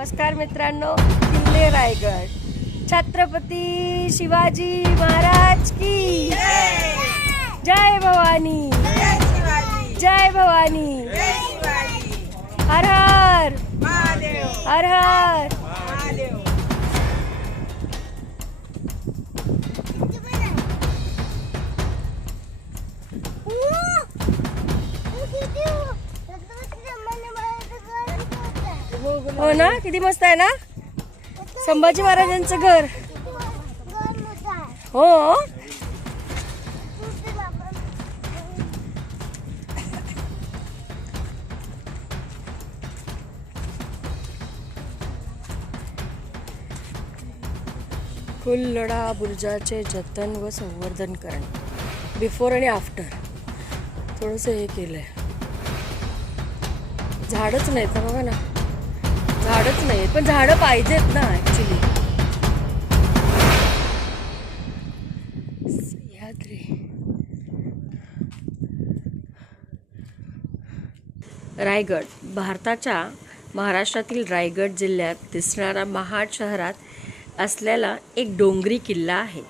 नमस्कार मित्रांनो किल्ले रायगड. छत्रपती शिवाजी महाराज की जय! भवानी. जय भवानी. हर हर. हर हर. हो ना? किती मस्त आहे ना? संभाजी महाराजांचं घर. हो? कुल्लडा बुर्जाचे जतन व संवर्धन करणे. बिफोर आणि आफ्टर थोडंसं हे केलंय. झाडच नाही तर बघा ना. झाडच नाहीत पण झाडं पाहिजेत ना ऍक्च्युली रायगड भारताच्या महाराष्ट्रातील रायगड जिल्ह्यात दिसणारा महाड शहरात असलेला एक डोंगरी किल्ला आहे.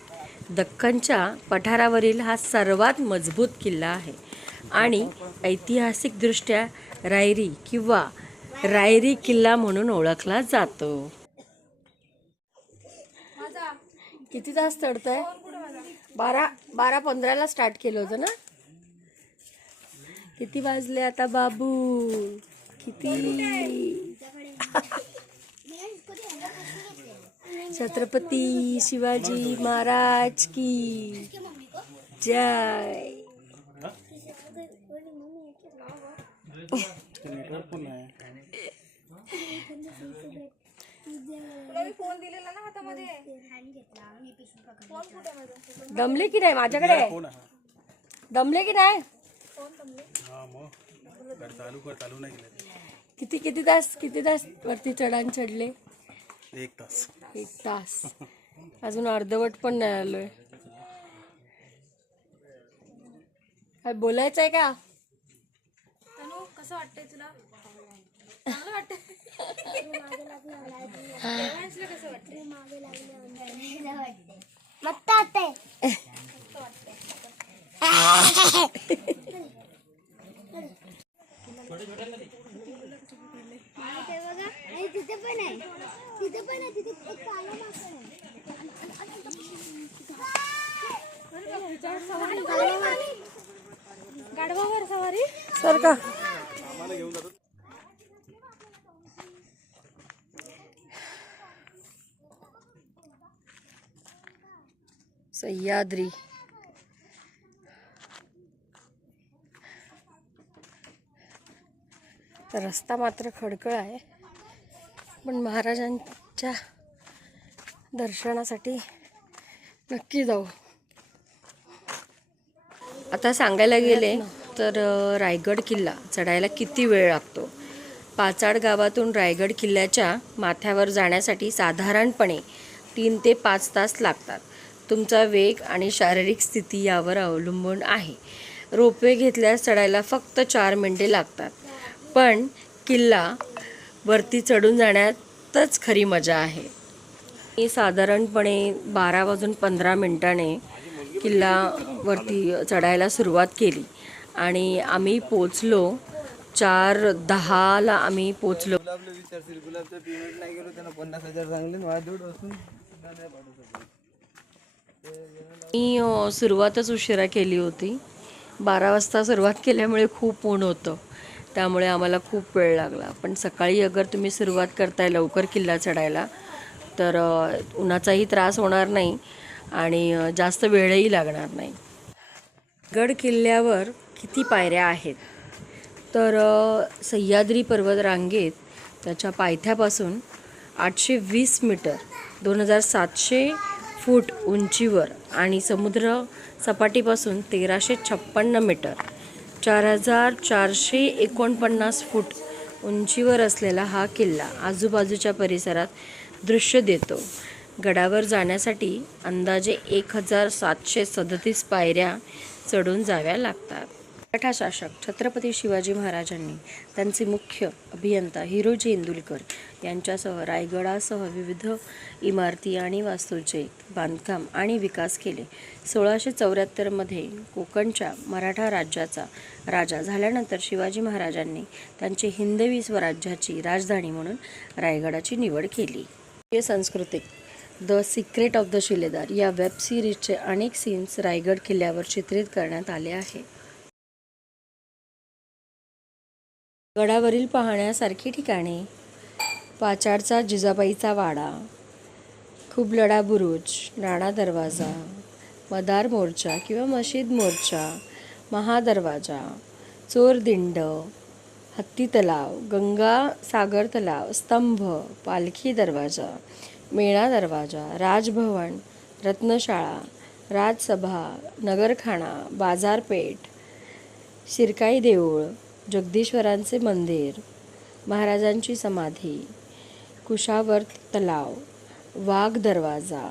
दख्खनच्या पठारावरील हा सर्वात मजबूत किल्ला आहे. आणि ऐतिहासिकदृष्ट्या रायरी किंवा रायरी किल्ला म्हणून ओळखला जातो. किती तास चढतंय? बारा बारा पंधराला स्टार्ट केलं होतं ना? किती वाजले आता बाबू? किती? छत्रपती शिवाजी महाराज की जय. दमले की नाही माझ्याकडे? आहे. दमले की नाही? चालू कर चालू नाही केलं किती किती तास किती तास वरती चढान चढले? एक तास. एक तास. अजून अर्धवट पण नाही आलोय. काय बोलायचंय का? कसं वाटतंय तुला? चांगलं वाटतंय. कसं वाटतंय? तिथे पण आहे. तिथे पण आहे तिथे एक काला माकड आहे. गाढवावर सवारी. सर का? सह्याद्री. तर रस्ता मात्र खडकळ आहे. पण महाराजांच्या दर्शनासाठी नक्की जाऊ. आता सांगायला गेले तर रायगड किल्ला चढायला किती वेळ लागतो? पाचाड गावातून रायगड किल्ल्याच्या माथ्यावर जाण्यासाठी साधारणपणे तीन ते पाच तास लागतात. तुमचा वेग आणि शारीरिक स्थिती यावर अवलंबून आहे. रोपवे घेतल्यास चढायला फक्त चार मिनटे लागतात. पण किल्ला वरती चढून जाण्यातच खरी मजा आहे. मी साधारणपणे बारा वाजून पंधरा मिनटाने किल्ला वरती चढायला सुरुवात केली आणि आम्ही पोचलो. चार दहाला आम्ही पोचलो. गुलाबला विचारशील गुलाबचं पेमेंट नाही केलं त्यांना पन्नास हजार सांगले माझ्या दूध असून मी सुरुवातच उशिरा केली होती. बारा वाजता सुरुवात केल्यामुळे खूप ऊन होतं. त्यामुळे आम्हाला खूप वेळ लागला. पण सकाळी अगर तुम्ही सुरुवात करताय लवकर किल्ला चढायला तर उन्हाचाही त्रास होणार नाही आणि जास्त वेळही लागणार नाही. गड किल्ल्यावर किती पायऱ्या आहेत? तर सह्याद्री पर्वत रांगेत त्याच्या पायथ्यापासून आठशे वीस मीटर दोन हजार सातशे फूट उंचीवर आणि समुद्र सपाटीपासून तेराशे छप्पन्न मीटर. चार हजार चारशे एकोणपन्नास फूट उंचीवर असलेला हा किल्ला आजूबाजूच्या परिसरात दृश्य देतो. गडावर जाण्यासाठी अंदाजे एक हजार सातशे सदतीस पायऱ्या चढून जाव्या लागतात. मराठा शासक छत्रपती शिवाजी महाराजांनी त्यांचे मुख्य अभियंता हिरोजी इंदुलकर यांच्यासह रायगडासह विविध इमारती आणि वास्तूचे बांधकाम आणि विकास केले. सोळाशे चौऱ्याहत्तरमध्ये कोकणच्या मराठा राज्याचा राजा झाल्यानंतर शिवाजी महाराजांनी त्यांचे हिंदवी स्वराज्याची राजधानी म्हणून रायगडाची निवड केली. हे सांस्कृतिक the secret of the Shiledar या वेब सिरीजचे अनेक सीन्स रायगड किल्ल्यावर चित्रित करण्यात आले आहे. गडावरील पाहण्यासारखी ठिकाणे. पाचाडचा जिजाबाईचा वाडा. खुबलडा बुरुज राणा दरवाजा मदार मोर्चा किंवा मशीद मोर्चा महादरवाजा चोरदिंड हत्ती तलाव गंगा सागर तलाव स्तंभ पालखी दरवाजा मेणा दरवाजा राजभवन रत्नशाळा राजसभा नगरखाना बाजारपेठ शिरकाई देऊळ जगदीश्वरांचे मंदिर महाराजांची समाधी कुशावर्त तलाव वाघ दरवाजा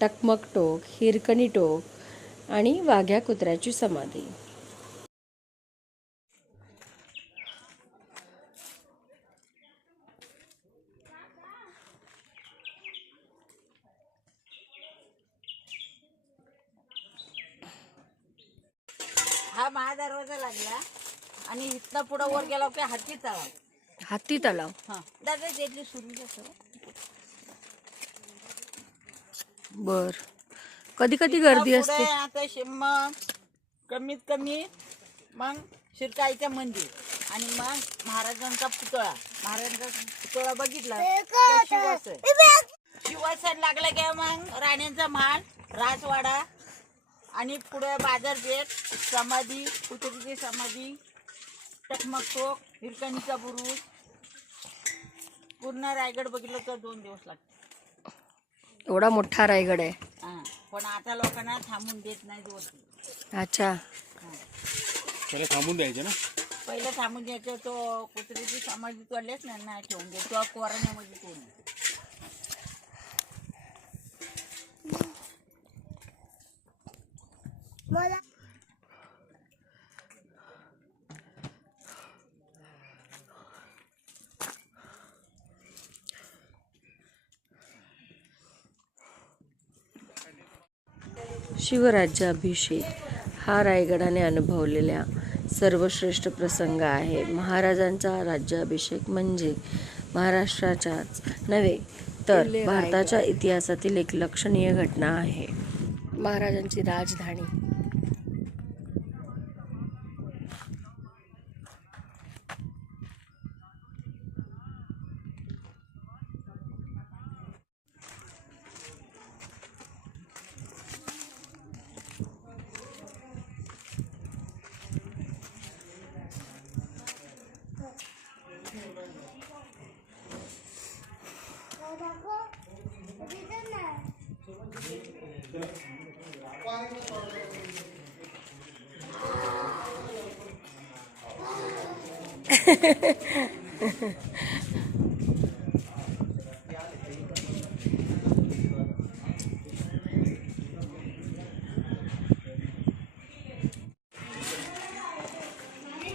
टकमक टोक हिरकणी टोक आणि वाघ्या कुत्र्याची समाधी. हा महादरवाजा लागला. आणि इथनं पुढं वर गेला की हाती तळाव हत्ती तलाव. हा. दादा त्यातली सुरू कसं बर. कधी कधी गर्दी असते. आता मग कमीत कमी मग शिरकाईचं मंदिर आणि मग महाराजांचा पुतळा. महाराजांचा पुतळा बघितला? शिवासन. लागला की मग राण्यांचा महाल राजवाडा आणि पुढे बाजारपेठ समाधी कुत्रीची समाधी टकमक टोक हिरकणीचा बुरुज पूर्ण रायगड बघितलं तर दोन दिवस लागतात. एवढा मोठा रायगड आहे. हा. पण आता लोकांना थांबून देत नाही वरती. अच्छा. त्याला थांबून द्यायचे ना? पहिलं थांबून द्यायचं तो कुत्रीची समाधी तोडलेच नाही ना ठेवून दे तो कोरोनामध्ये तोडून मला शिवराज्याभिषेक हा रायगडाने अनुभवलेल्या सर्वश्रेष्ठ प्रसंग आहे. महाराजांचा राज्याभिषेक म्हणजे महाराष्ट्राच्याच नव्हे तर भारताच्या इतिहासातील एक लक्षणीय घटना आहे. महाराजांची राजधानी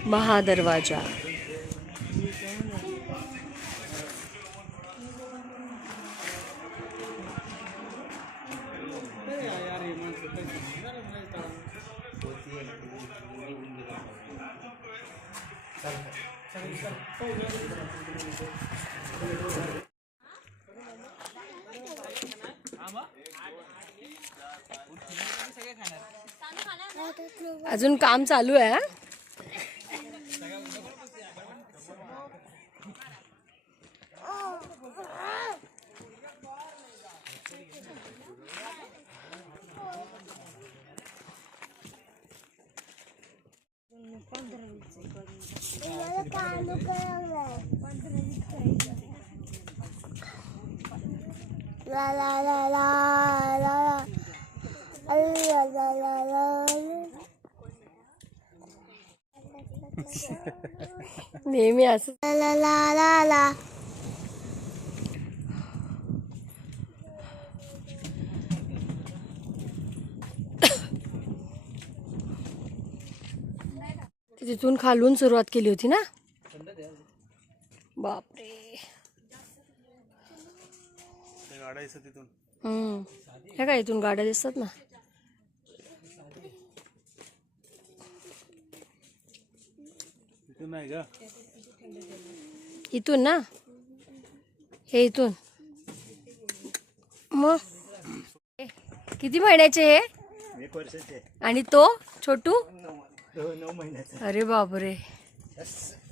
महादरवाजा Gracias. अजून काम चालू आहे 啦啦啦啦啦啦！啦啦啦！明明是啦啦啦啦啦。तिथून खालून सुरुवात केली होती ना? बापरे. हम्म. ह्या काय इथून गाड्या दिसतात ना? इथून ना? हे इथून. मग किती महिन्याचे हे? आणि तो? छोटू? नऊ नऊ महिन्याचा अरे बापरे।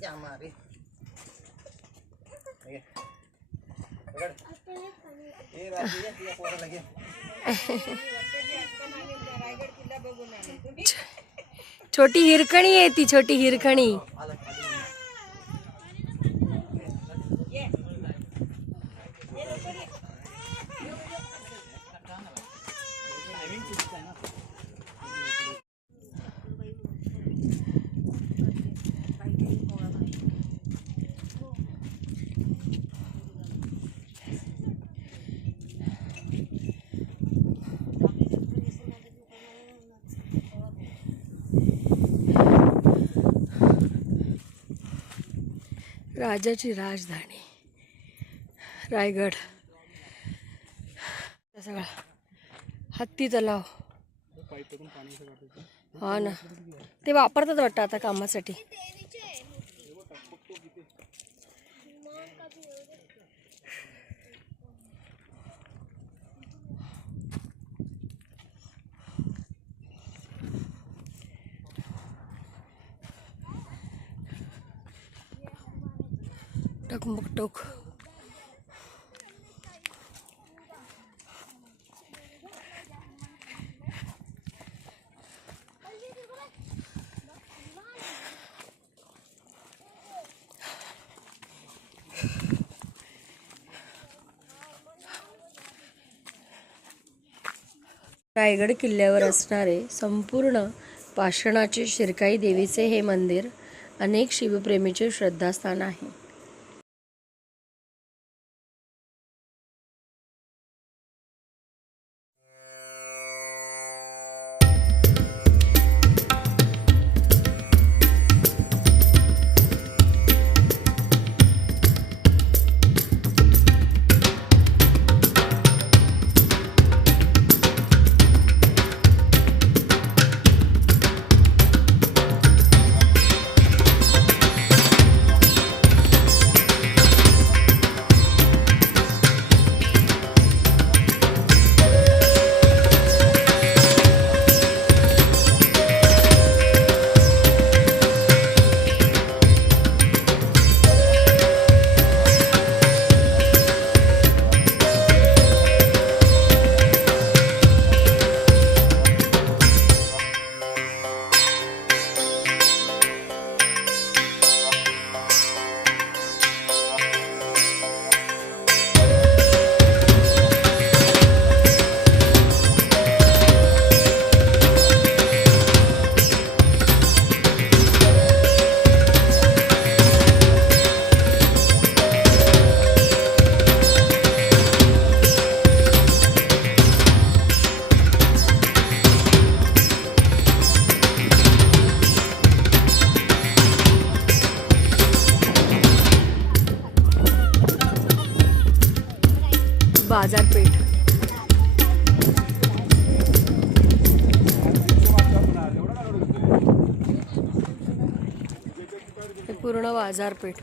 या मारे? ए राजू ये, तुझ्या पोराला घे. छोटी हिरकणी आहे ती छोटी हिरकणी। राजाची राजधानी. रायगड. सगळा हत्ती तलाव. हा ना. ते वापरतात वाटतं आता कामासाठी. टकमक रायगड किल्ल्यावर असणारे संपूर्ण पाषाणाचे शिरकाई देवीचे हे मंदिर अनेक शिवप्रेमीचे श्रद्धास्थान आहे. पूर्ण बाजारपेठ.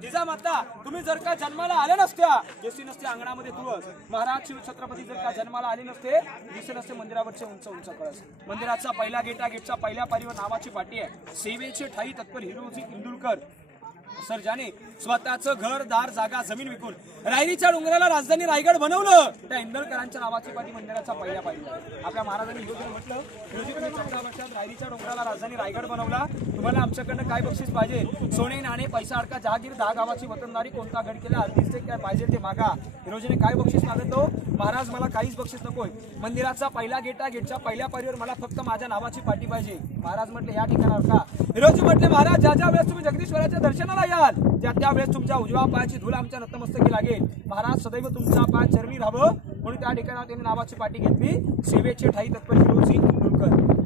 जिजा माता तुम्ही जर का जन्माला आल्या नसत्या जशी नसते अंगणामध्ये तुळस महाराज शिव छत्रपती जर का जन्माला आले नसते दिसे नसते मंदिरावरचे उंच उंच कळस. मंदिराचा पहिला गेटा गेटचा पहिल्या पारीवर नावाची पाटी आहे. सेवेचे ठाई तत्पर हिरोजी इंदुलकर सर ज्याने स्वतःचं घर दार जागा जमीन विकून रायरीच्या डोंगराला राजधानी रायगड बनवलं त्या इंदलकरांच्या नावाची पाठी मंदिराचा पहिल्या पाहिजे आपल्या महाराजांनी योजना म्हटलं योजनेने चौदा वर्षात रायरीच्या डोंगराला राजधानी रायगड बनवला. तुम्हाला आमच्याकडनं काय बक्षीस पाहिजे? सोने नाणे पैसा अडका जहागीर दहा गावाची वतनदारी कोणता गड केला अर्धीचे काय पाहिजे ते मागा. हिरोजीने काय बक्षीस मागतो हो? महाराज मला काहीच बक्षीस नकोय. मंदिराचा पहिला गेट आहे गेटच्या पहिल्या पारीवर मला फक्त माझ्या नावाची पाठी पाहिजे. महाराज म्हटले या ठिकाणावर का? हिरोजी म्हटले महाराज ज्या ज्या वेळेस तुम्ही जगदीश्वराच्या दर्शनाला याल. त्या त्या वेळेस तुमच्या उजव्या पायाची धूल आमच्या नतमस्तकी लागेल. महाराज सदैव तुमचा पाय चरमी राहावं. म्हणून त्या ठिकाणावर त्यांनी नावाची पाठी घेतली. सेवेचे ठाई तत्पर हिरोजी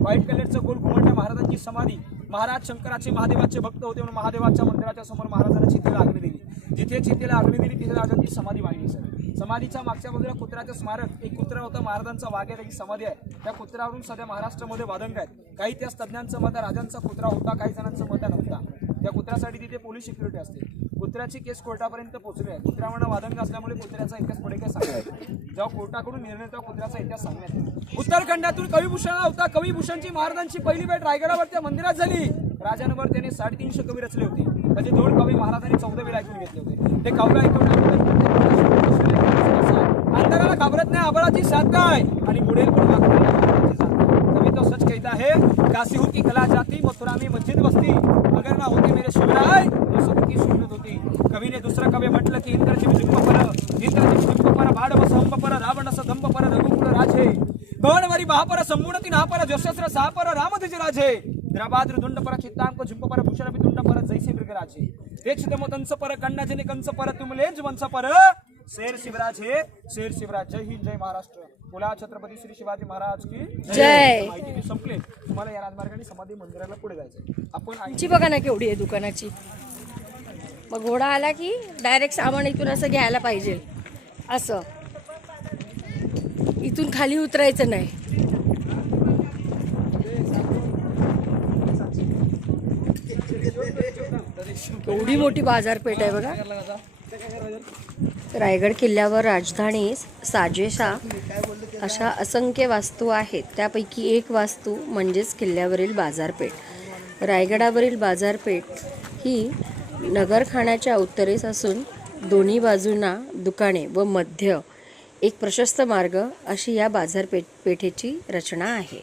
व्हाईट कलरचं गोल घुमटल्या महाराजांची समाधी. महाराज शंकराचे महादेवाचे भक्त होते म्हणून महादेवाच्या मंदिराच्या समोर महाराजांना चितेला अग्नी दिली. जिथे चितेला अग्नी दिली तिथे राजांची समाधी मांडली सर. समाधीच्या मागच्या बाजूला कुत्र्याचं स्मारक. एक कुत्रा होता महाराजांचा वाघे त्याची समाधी आहे. त्या कुत्र्यावरून सध्या महाराष्ट्रामध्ये वादंग आहेत. काही त्या तज्ञांचं मत राजांचा कुत्रा होता काही जणांचं मत नव्हता. त्या कुत्र्यासाठी तिथे पोलीस सिक्युरिटी असते. कुत्र्याची केस कोर्टापर्यंत पोहोचली आहे. कुत्र्यावर वादंग असल्यामुळे कुत्र्याचा इतिहास पुढे काय सांगण्यात जेव्हा कोर्टाकडून निर्णय तेव्हा कुत्र्याचा इतिहास सांगण्यात उत्तरखंडातून उत्तराखंडातून होता. कविभूषणची महाराजांची पहिली भेट रायगडावर त्या मंदिरात झाली. राजांवर त्याने साडेतीनशे कवी रचले होते. त्याचे दोन कवी महाराजांनी चौदा वेळा ऐकून घेतले होते. ते कवी ऐकून अंधाराला घाबरत नाही आबळाची साथ काय? आणि पुढे पण वाकडेल नाही आबळाची साथ काय. कवी तो सच कहता है काशी होती कला जाती मथुरा मी मस्जिद बसती। अगर ना होती मेरे शिवराय तो सबकी शून्यत होती। कवीने दुसरं कवी म्हटलं की इंद्रजी जिंप पर इंद्रजी जिंप पर भाड बसंब पर रावण दंभ पर रघुकुल राजे। भवनवरी महापर संपूर्णती नापर जशस्त्र सापर रामधिज राजे। द्रबाद्र दुंड पर चित्तांक झुंप पर भूषण दुंड पर जैसे मृगराजे। ते चिदमतंच पर कंडाजने कंच पर तुमलेंज वंस पर शेर शिवराज हे शेर शिवराज. जय हिंद जय महाराष्ट्र. बोला छत्रपती श्री शिवाजी महाराज की जय. माहिती मी संपले. तुम्हाला या राजमार्गाने समाधी मंदिराला पुढे जायचं आपण आई- ची बघा ना केवढी आहे दुकानाची. मग घोडा आला की डायरेक्ट सामान इथून असं घ्यायला पाहिजे. असं. इथून खाली उतरायचं नाही. एवढी मोठी बाजारपेठ आहे बघा. रायगड किल्ल्यावर राजधानी साजेशा अशा असंख्य वास्तू आहेत. त्यापैकी एक वास्तू म्हणजेच किल्ल्यावरील बाजारपेठ. रायगडावरील बाजारपेठ ही नगरखाण्याच्या उत्तरेस असून दोन्ही बाजूंना दुकाने व मध्य एक प्रशस्त मार्ग अशी या बाजारपेठ पेठेची रचना आहे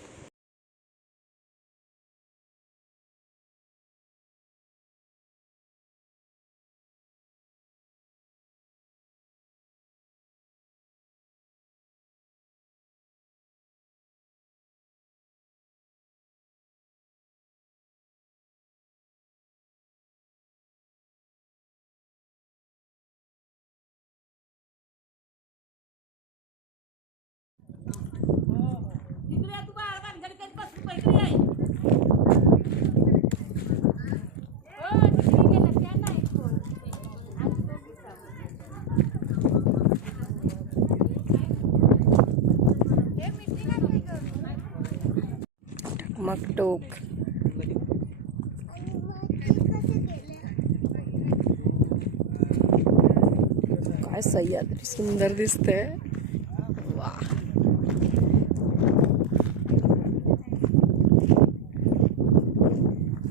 मग टोक काय सह्याद्री सुंदर दिसते वा.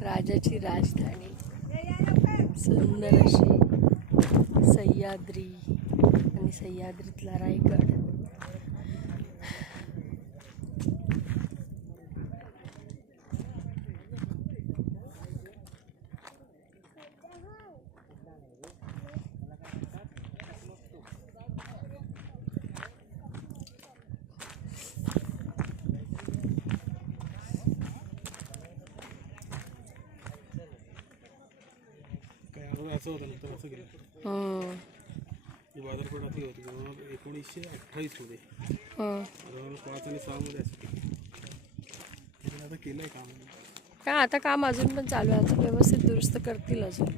राजाची राजधानी. सुंदर अशी सह्याद्री आणि सह्याद्रीतला रायगड काय अगोदर असं होतं नंतर असं केलं हं, ही बाजारपेठ अशी होती जवळजवळ एकोणीसशे अठ्ठावीसमध्ये हं. पाच आणि सहामध्ये असते त्याने आता केलं आहे काम. काय आता काम अजून पण चालू आहे. आता व्यवस्थित दुरुस्त करतील अजून.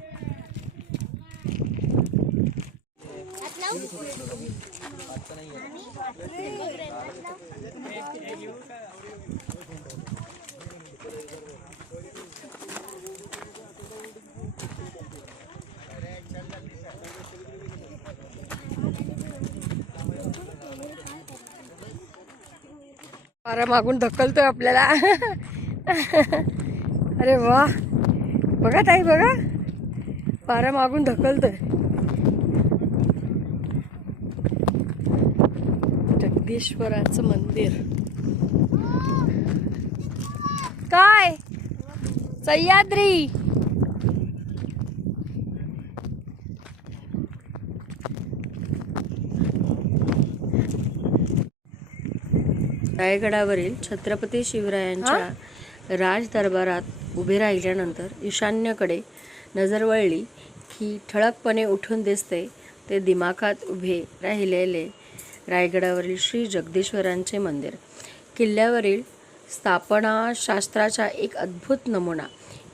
अरे मागून ढकलतोय आपल्याला. अरे वा. बघा ताई बघा. पारा मागून ढकलतोय. जगदीश्वराचं मंदिर. काय? सह्याद्री. रायगडावरील छत्रपती शिवरायांच्या राज दरबारात उभे राहिल्यानंतर ईशान्येकडे नजर वळली की ठळकपणे उठून दिसते ते दिमाखात उभे राहिलेले रायगडावरील श्री जगदीश्वरांचे मंदिर. किल्ल्यावरील स्थापनाशास्त्राचा एक अद्भुत नमुना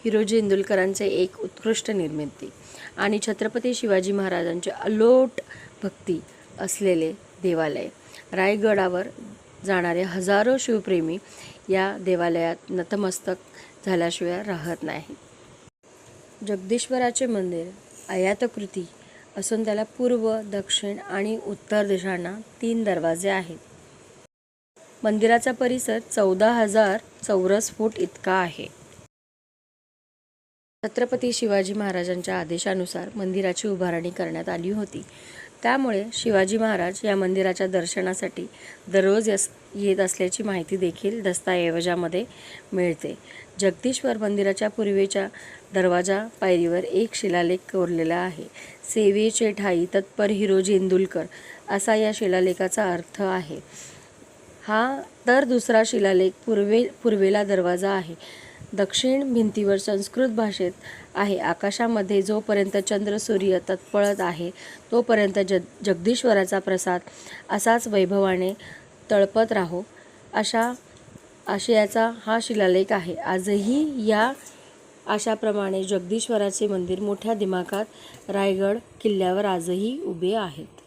हिरोजी इंदुलकरांचे एक उत्कृष्ट निर्मिती आणि छत्रपती शिवाजी महाराजांचे अलोट भक्ती असलेले देवालय. रायगडावर जाणारे हजारो शिवप्रेमी या देवालयात नतमस्तक झाल्याशिवाय राहत नाही. जगदीश्वराचे मंदिर आयातकृती असून त्याला पूर्व दक्षिण आणि उत्तर दिशांना तीन दरवाजे आहेत. मंदिराचा परिसर चौदा हजार चौरस फूट इतका आहे. छत्रपती शिवाजी महाराजांच्या आदेशानुसार मंदिराची उभारणी करण्यात आली होती. त्यामुळे शिवाजी महाराज या मंदिराच्या दर्शनासाठी दररोज यस येत असल्याची माहिती देखील दस्तऐवजामध्ये मिळते. जगदीश्वर मंदिराच्या पूर्वेच्या दरवाजा पायरीवर एक शिलालेख कोरलेला आहे. सेवेचे ठाई तत्पर हिरोजी इंदुलकर असा या शिलालेखाचा अर्थ आहे. हा तर दुसरा शिलालेख पूर्वे पूर्वेला दरवाजा आहे. दक्षिण भिंतीवर संस्कृत भाषेत आहे. आकाशामध्ये जोपर्यंत चंद्र सूर्य तत्पळत आहे तोपर्यंत जग जगदीश्वराचा प्रसाद असाच वैभवाने तळपत राहो. अशा आशयाचा हा शिलालेख आहे. आजही या आशाप्रमाणे जगदीश्वराचे मंदिर मोठ्या दिमाखात रायगड किल्ल्यावर आजही उभे आहेत.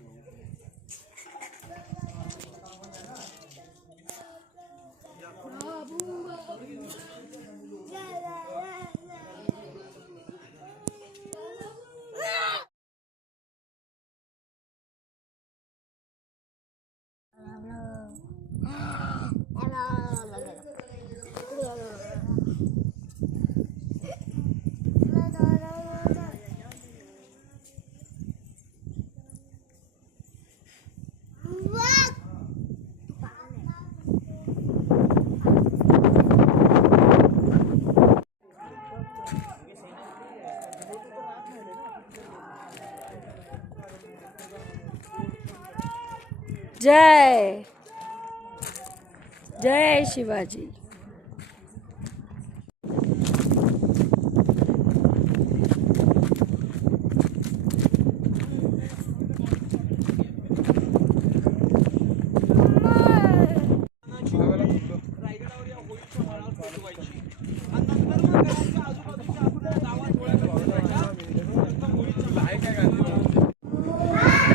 जय जय शिवाजी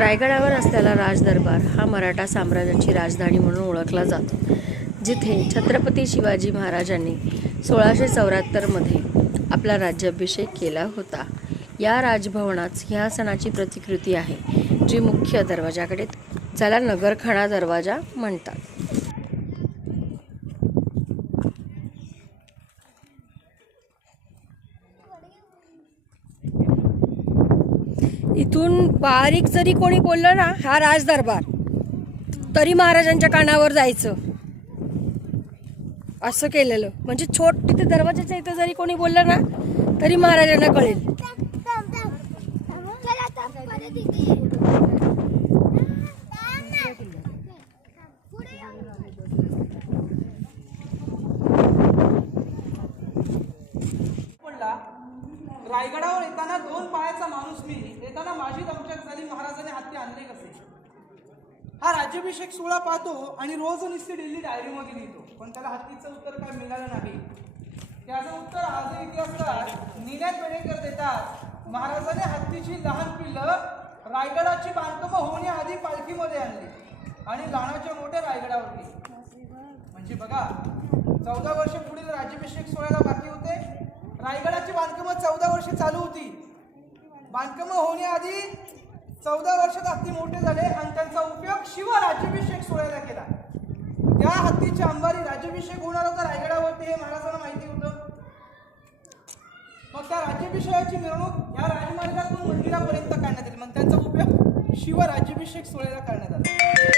रायगडावर असलेला राजदरबार हा मराठा साम्राज्याची राजधानी म्हणून ओळखला जातो जिथे छत्रपती शिवाजी महाराजांनी सोळाशे चौऱ्याहत्तरमध्ये आपला राज्याभिषेक केला होता. या राजभवनात ह्या सणाची प्रतिकृती आहे जी मुख्य दरवाजाकडे ज्याला नगरखाना दरवाजा म्हणतात. इथून बारीक जरी कोणी बोललं ना हा राजदरबार. तरी महाराजांच्या कानावर जायचं. असं केलेलं. म्हणजे छोट तिथे दरवाजाच्या इथं जरी कोणी बोललं ना तरी महाराजांना कळेल चला आता परत इथे. पडला रायगडावर येताना दोन पायाचा माणूस मी येताना माझी दमछाक झाली महाराजांनी हत्ती आणले कसे हा राज्याभिषेक सोहळा पाहतो आणि रोज नुसती डेली डायरीमध्ये लिहितो. पण त्याला हत्तीचं उत्तर काय मिळालं नाही. त्याचं उत्तर आज इतिहासकार निनाद पेडेकर देतात महाराजाने हत्तीची लहान पिल्लं रायगडाची बांधकामं होण्याआधी पालखीमध्ये आणली आणि लहानाच्या मोठ्या रायगडावरती. म्हणजे बघा चौदा वर्ष पुढील राज्याभिषेक सोहळ्याला बाकी होते. रायगडाची बांधकामं चौदा वर्ष चालू होती. बांधकामं होण्याआधी चौदा वर्षात हत्ती मोठे झाले आणि त्यांचा उपयोग शिव राज्याभिषेक सोहळ्याला केला. त्या हत्तीच्या अंबारी राज्याभिषेक होणार होता रायगडावरती हे महाराजांना माहिती होतं. मग त्या राज्याभिषेकाची मिरवणूक या राजमार्गातून मंदिरापर्यंत काढण्यात आली. मग त्यांचा उपयोग शिव राज्याभिषेक सोहळ्याला करण्यात आला.